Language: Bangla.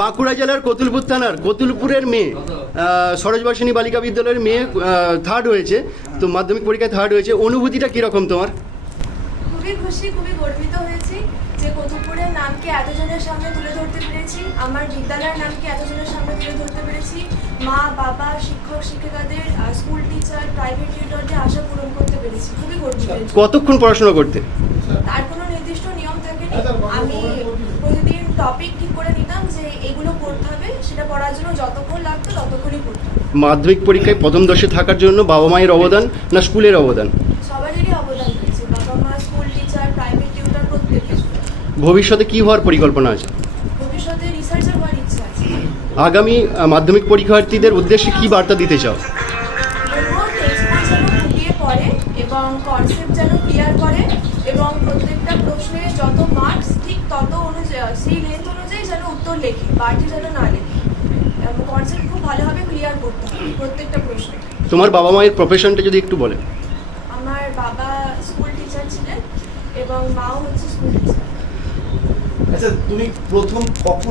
বাঁকুড়া জেলার কতুলপুর থানার কতুলপুরের মেয়ে সরোজবাসিনী বালিকা বিদ্যালয়ের মেয়ে থার্ড হয়েছে। তো মাধ্যমিক পরীক্ষায় থার্ড হয়েছে। অনুভূতিটা কীরকম তোমার? খুবই খুশি খুবই গর্বিত হয়েছি যে কতুপুরের নামকে এতজনের সামনে তুলে ধরতে পেরেছি আমার বিদ্যালয়ের নামকে এতজনের সামনে তুলে ধরতে পেরেছি। মা বাবা শিক্ষক শিক্ষিকাদের স্কুল টিচার প্রাইভেট টিউটরদের আশা পূরণ করতে পেরেছি। খুবই গর্বিত কতক্ষণ পড়াশোনা করতে? তার কোনো নির্দিষ্ট নিয়ম থাকেনি। আমি প্রতিদিন টপিক ঠিক করে নিতাম যে এগুলো পড়তে হবে সেটা পড়ার জন্য যতক্ষণ লাগতো ততক্ষণই পড়তাম মাধ্যমিক পরীক্ষায় প্রথম দশে থাকার জন্য বাবা মায়ের অবদান না স্কুলের অবদান? সবারই অবদান রয়েছে। বাবা মা স্কুল টিচার প্রাইভেট টিউটর প্রত্যেকের ভবিষ্যতে কী হওয়ার পরিকল্পনা আছে? ভবিষ্যতে রিসার্চার হওয়ার ইচ্ছা আছে। আগামী মাধ্যমিক পরীক্ষার্থীদের উদ্দেশ্যে কী বার্তা দিতে চাও? এবং কনসেপ্ট যেন ক্লিয়ার করে এবং প্রত্যেকটা প্রশ্নে যত মার্কস ঠিক তত অনুযায়ী সেই লেন্থ অনুযায়ী যেন উত্তর লেখে বাড়তি যেন না লেখে এবং কনসেপ্ট খুব ভালোভাবে ক্লিয়ার করতে হবে প্রত্যেকটা প্রশ্ন। তোমার বাবা মায়ের প্রফেশনটা যদি একটু বলে। আমার বাবা স্কুল টিচার ছিলেন এবং মাও হচ্ছে স্কুল টিচার আচ্ছা তুমি প্রথম কখন